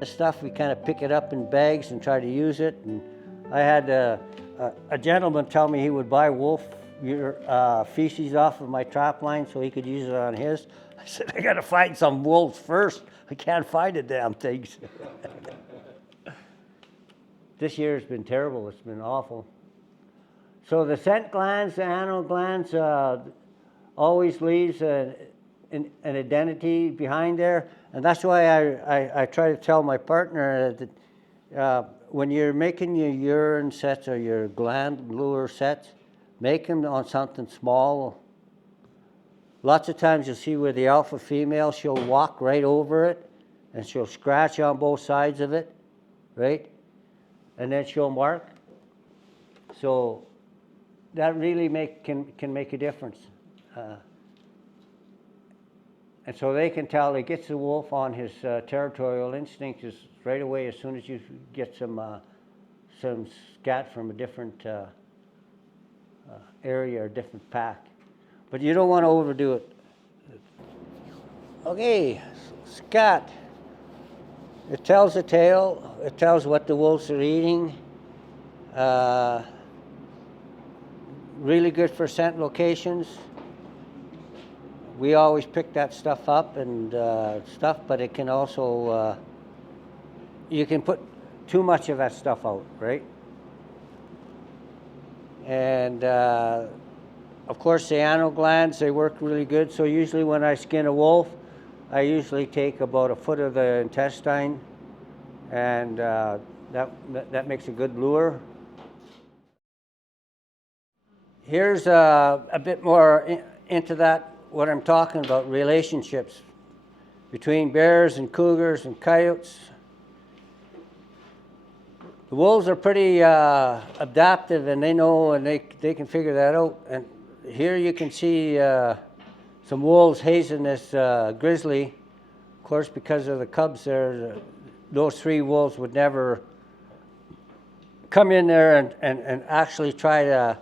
This stuff, we kind of pick it up in bags and try to use it. And I had a gentleman tell me he would buy wolf feces off of my trap line so he could use it on his. I said, I got to find some wolves first. I can't find the damn things. This year has been terrible. It's been awful. So the scent glands, the anal glands, always leaves an identity behind there. And that's why I try to tell my partner that when you're making your urine sets or your gland lure sets, make them on something small. Lots of times you'll see where the alpha female, she'll walk right over it and she'll scratch on both sides of it, right? And then she'll mark. So that really can make a difference. And so they can tell, it gets the wolf on his territorial instinct is right away as soon as you get some scat from a different area or different pack. But you don't want to overdo it. Okay, scat. It tells the tale. It tells what the wolves are eating. Really good for scent locations. We always pick that stuff up and stuff, but it can also, you can put too much of that stuff out, right? And of course the anal glands, they work really good. So usually when I skin a wolf, I usually take about a foot of the intestine, and that makes a good lure. Here's a bit more into that, what I'm talking about, relationships between bears and cougars and coyotes. The wolves are pretty adaptive, and they know, and they can figure that out. And here you can see some wolves hazing this grizzly. Of course, because of the cubs there, those three wolves would never come in there and actually try to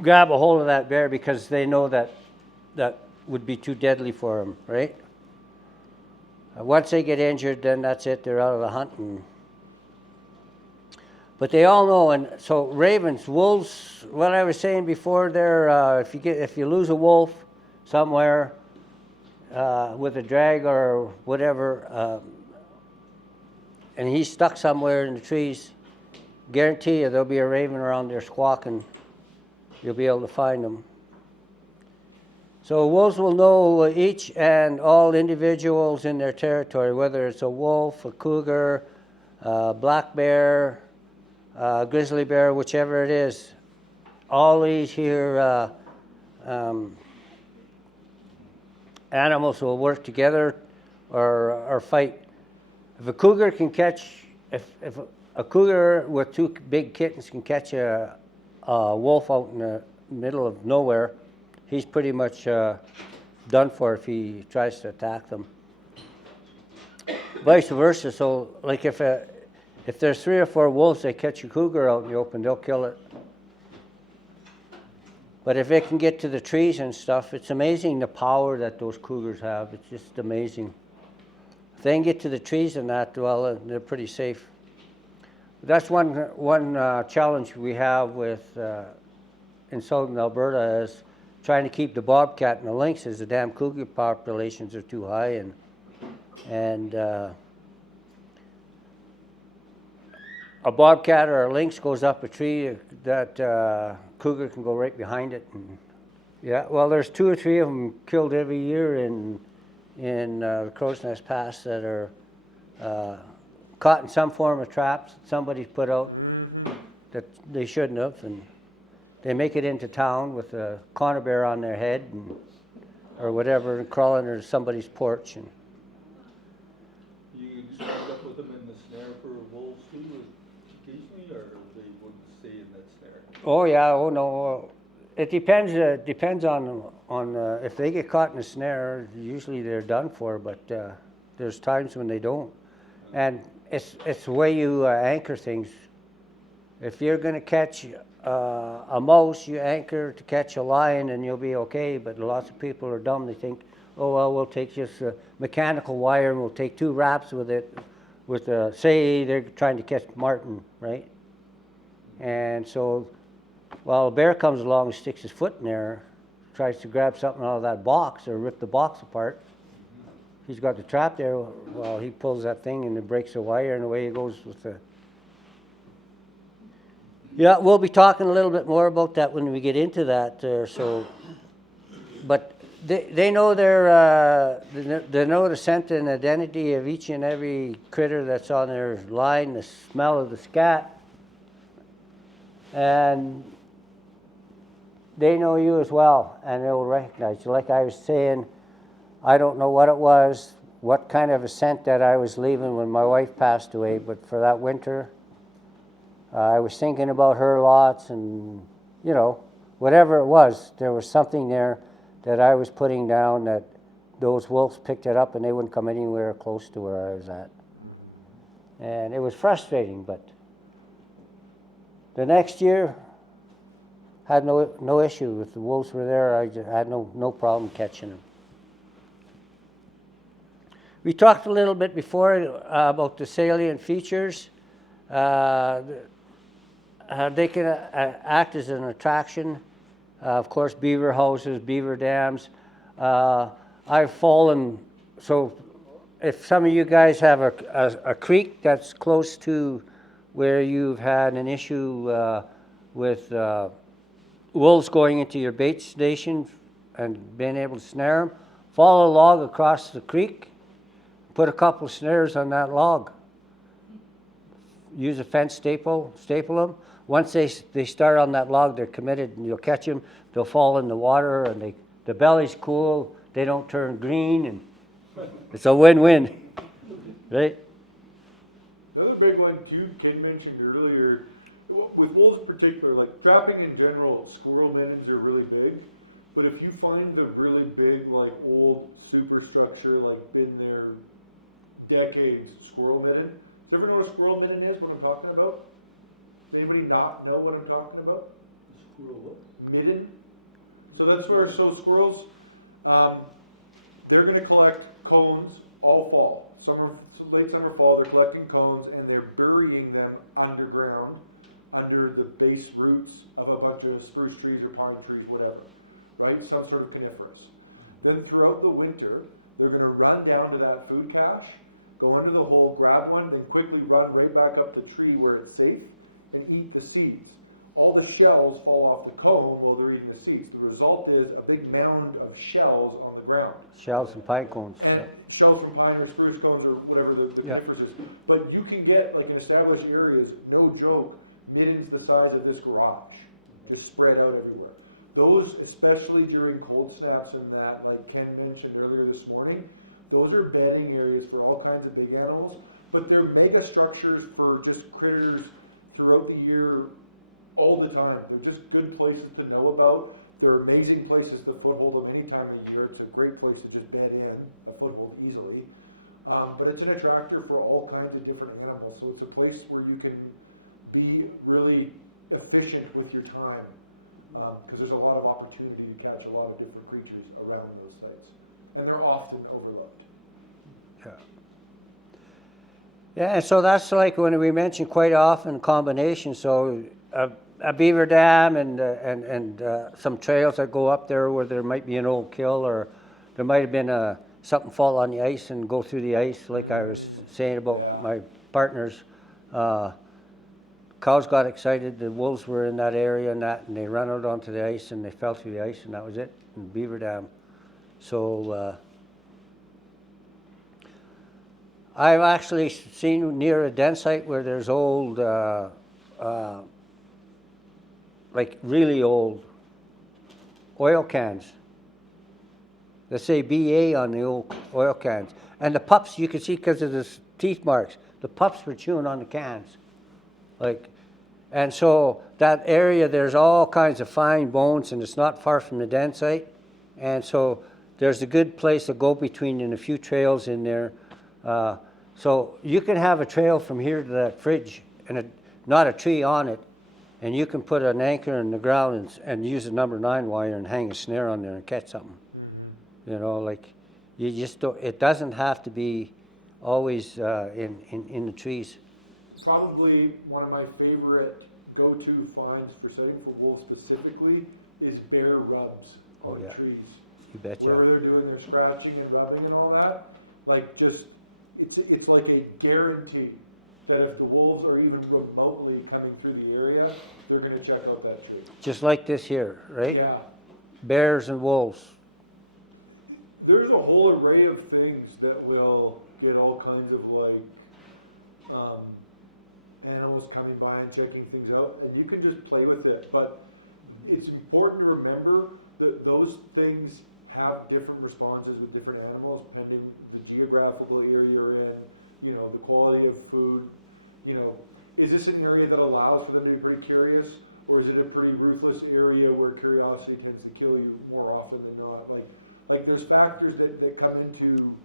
grab a hold of that bear, because they know that would be too deadly for them, right? Once they get injured, then that's it, they're out of the hunt. But they all know, and so ravens, wolves, what I was saying before there, if you lose a wolf somewhere with a drag or whatever, and he's stuck somewhere in the trees, guarantee you there'll be a raven around there squawking. You'll be able to find them. So wolves will know each and all individuals in their territory, whether it's a wolf, a cougar, black bear, grizzly bear, whichever it is. All these here animals will work together or fight. If a cougar can catch, if a cougar with two big kittens can catch a wolf out in the middle of nowhere, he's pretty much done for if he tries to attack them. Vice versa, so like if there's 3 or 4 wolves, they catch a cougar out in the open, they'll kill it. But if it can get to the trees and stuff, it's amazing the power that those cougars have. It's just amazing. If they can get to the trees and that, well, they're pretty safe. That's one challenge we have with in southern Alberta is trying to keep the bobcat and the lynx, as the damn cougar populations are too high, and a bobcat or a lynx goes up a tree, that cougar can go right behind it. And, yeah, well, there's 2 or 3 of them killed every year in the Crow's Nest Pass that are caught in some form of traps that somebody's put out that they shouldn't have, and they make it into town with a conifer bear on their head or whatever, and crawl under somebody's porch. And you just end up with them in the snare for wolves too, occasionally, or they wouldn't stay in that snare? Oh yeah, oh no, it depends. Depends on if they get caught in a snare. Usually they're done for, but there's times when they don't, and it's the way you anchor things. If you're going to catch a mouse, you anchor to catch a lion and you'll be okay, but lots of people are dumb. They think, oh well, we'll take just a mechanical wire and we'll take 2 wraps with it, with say they're trying to catch marten, right? And so, well, a bear comes along and sticks his foot in there, tries to grab something out of that box or rip the box apart. He's got the trap there. Well, he pulls that thing and it breaks the wire, and away he goes with the. Yeah, we'll be talking a little bit more about that when we get into that. So, but they know they know the scent and identity of each and every critter that's on their line, the smell of the scat, and they know you as well, and they will recognize you. Like I was saying, I don't know what it was, what kind of a scent that I was leaving when my wife passed away, but for that winter, I was thinking about her lots, and you know, whatever it was, there was something there that I was putting down that those wolves picked it up and they wouldn't come anywhere close to where I was at. Mm-hmm. And it was frustrating, but the next year had no issue. If the wolves were there, I just had no problem catching them. We talked a little bit before about the salient features. They can act as an attraction. Of course, beaver houses, beaver dams. I've fallen, so if some of you guys have a creek that's close to where you've had an issue with wolves going into your bait station and being able to snare them, follow a log across the creek, put a couple of snares on that log. Use a fence staple them. Once they start on that log, they're committed, and you'll catch them. They'll fall in the water, and the belly's cool. They don't turn green, and it's a win-win, right? Another big one too, Ken mentioned earlier, with wolves in particular, like trapping in general, squirrel middens are really big. But if you find the really big, like old superstructure, like been there decades, squirrel midden. Does everyone know what a squirrel midden is, what I'm talking about? Does anybody not know what I'm talking about? Squirrel what? Midden. So that's where, squirrels, they're going to collect cones all fall. Late summer, fall, they're collecting cones and they're burying them underground, under the base roots of a bunch of spruce trees or pine trees, whatever, right? Some sort of coniferous. Then throughout the winter, they're going to run down to that food cache, go under the hole, grab one, then quickly run right back up the tree where it's safe and eat the seeds. All the shells fall off the cone while they're eating the seeds. The result is a big mound of shells on the ground. Shells and pine cones. And shells from pine or spruce cones or whatever the coniferous is. But you can get, like in established areas, no joke, middens the size of this garage, just spread out everywhere. Those, especially during cold snaps and that, like Ken mentioned earlier this morning, those are bedding areas for all kinds of big animals, but they're mega structures for just critters throughout the year, all the time. They're just good places to know about. They're amazing places to foothold them any time of year. It's a great place to just bed in, a foothold easily. But it's an attractor for all kinds of different animals. So it's a place where you can be really efficient with your time, because there's a lot of opportunity to catch a lot of different creatures around those sites. And they're often overlooked. Yeah, and so that's like when we mention quite often combination. So a beaver dam and some trails that go up there where there might be an old kill, or there might have been something fall on the ice and go through the ice, like I was saying about my partners. Cows got excited, the wolves were in that area and they ran out onto the ice and they fell through the ice, and that was it, in beaver dam. So I've actually seen near a den site where there's old, like really old oil cans that say BA on the old oil cans. And the pups, you can see because of the teeth marks, the pups were chewing on the cans. And so that area, there's all kinds of fine bones, and it's not far from the den site. And so there's a good place to go between and a few trails in there. So you can have a trail from here to that fridge and not a tree on it, and you can put an anchor in the ground and use a number 9 wire and hang a snare on there and catch something. Mm-hmm. You know, like you just don't, it doesn't have to be always in the trees. Probably one of my favorite go-to finds for setting for wolves specifically is bear rubs on trees. You betcha. Wherever they're doing their scratching and rubbing and all that, like just, it's like a guarantee that if the wolves are even remotely coming through the area, they're gonna check out that tree. Just like this here, right? Yeah. Bears and wolves. There's a whole array of things that will get all kinds of like animals coming by and checking things out, and you can just play with it. But it's important to remember that those things have different responses with different animals, pending the geographical area you're in, you know, the quality of food. You know, is this an area that allows for them to be pretty curious, or is it a pretty ruthless area where curiosity tends to kill you more often than not? Like there's factors that come into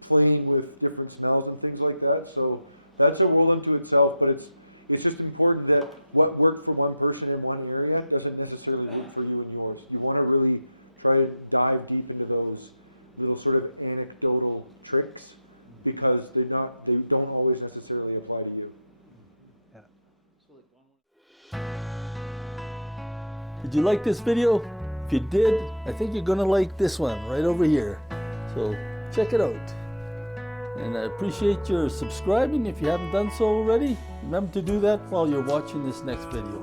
playing with different smells and things like that. So that's a world unto itself, but it's just important that what worked for one person in one area doesn't necessarily work for you and yours. You want to really try to dive deep into those little sort of anecdotal tricks, because they don't always necessarily apply to you. Did you like this video? If you did, I think you're gonna like this one right over here. So check it out. And I appreciate your subscribing if you haven't done so already. Remember to do that while you're watching this next video.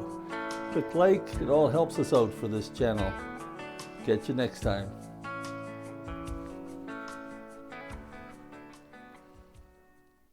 Click like, it all helps us out for this channel. Catch you next time.